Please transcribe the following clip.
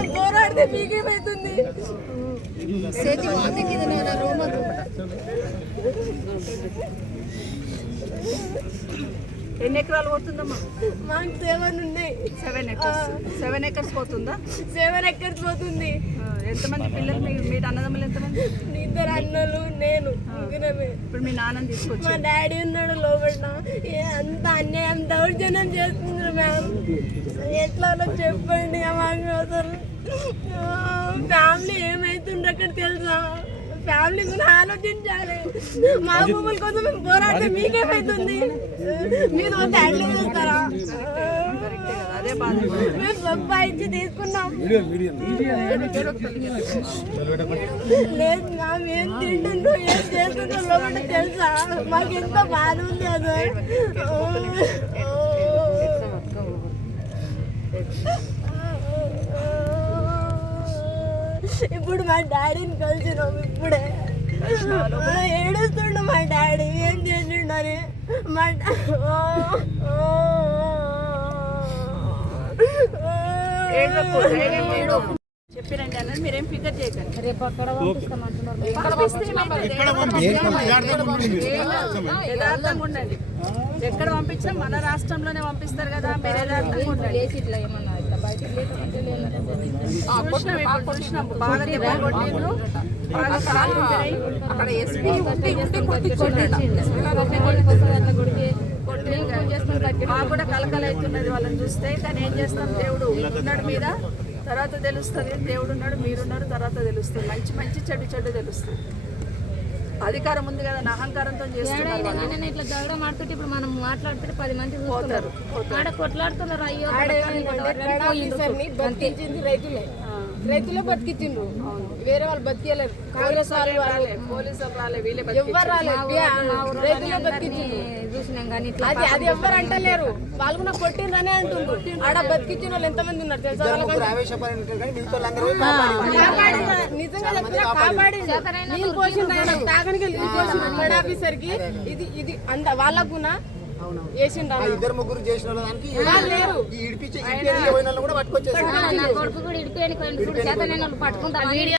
మేము పోరాడితే మీకేమైతుంది? ఎన్ని ఎకరాలు పోతుందమ్మా? మాకు సెవెన్ ఉన్నాయి. Seven acres. సెవెన్ ఎకర్స్ పోతుందా? సెవెన్ ఎక్కడికి పోతుంది. ఎంతమంది పిల్లలు? మీ మీరు అన్నదమ్ములు ఎంతమంది? ఇద్దరు అన్నలు నేను ఇప్పుడు మీ నాన్నని తీసుకొచ్చి మా డాడీ ఉన్నాడు లోపల. ఏ అంత అన్యాయం దౌర్జన్యం చేస్తున్నారు మ్యామ్ ఎట్లానో చెప్పండి మాకు అసలు. ఫ్యామిలీ ఏమైతుండ్రు అక్కడ తెలుసా? ఫ్యామిలీ గురించి ఆలోచించాలి. మా భూముల కోసం మేము పోరాడితే మీకేమైతుంది? మీరు వస్తే హ్యాండిల్ చేస్తారా? అదే బాధ. మేము సంపాదించి తీసుకున్నాం. లేదు మ్యామ్ ఏం తింటుండ్రో ఏం చేస్తుండ్రో లోపల తెలుసా? మాకు ఎంత బాధ ఉంది అది ఇప్పుడు మా డాడీని కలిసినాం ఇప్పుడే. ఏడుస్తుండు మా డాడీ. ఏం చేసిండని మా మీరేం ఫికర్ చేయకండి. రేపు అక్కడ ఉండండి. ఎక్కడ పంపించినా మన రాష్ట్రంలోనే పంపిస్తారు కదా మీరు యథార్థంగా ఉండండి. లేచి ఇట్లా ఏమన్నా అక్కడ ఎస్పీ ఉంటే ఉంటే మాకు కూడా కలకల అవుతున్నది వాళ్ళని చూస్తే. కానీ ఏం చేస్తాం? దేవుడు ఉన్నాడు మీద. తర్వాత తెలుస్తుంది. దేవుడు ఉన్నాడు మీరున్నారు. తర్వాత తెలుస్తుంది. మంచి మంచి చెడు చెడు తెలుస్తుంది. అధికారం ఉంది కదా నా అహంకారంతో చేస్తున్నారు ఇట్లా జగడం ఇప్పుడు మనం మాట్లాడుతుంటే పది మంది పోతారు ఆడ కొట్లాడుతున్నారు అయ్యో రైతులే. రైతులే బతికించిండ్రు. వేరే వాళ్ళు బతికేయలేరు. కాంగ్రెస్ వాళ్ళు రాలేదు. రైతులే బతికించిండ్రు చూసినాం కానీ ఇట్లా అది అది ఎవ్వరు అంటలేరు. వాళ్ళు కూడా కొట్టిండ్రనే అంటుండ్రు. ఆడ బతికించిన వాళ్ళు ఎంతమంది ఉన్నారు తెలుసా? నిజంగా చెప్తున్నా నీళ్ళు పోసిండ్రు ఆయన తాగనికి నీళ్ళు పోసిండ్రు ఫెడ్ ఆఫీసర్కి. ఇది ఇది అంద వాళ్ళకు. ఇద్దరు ముగ్గురు చేసిన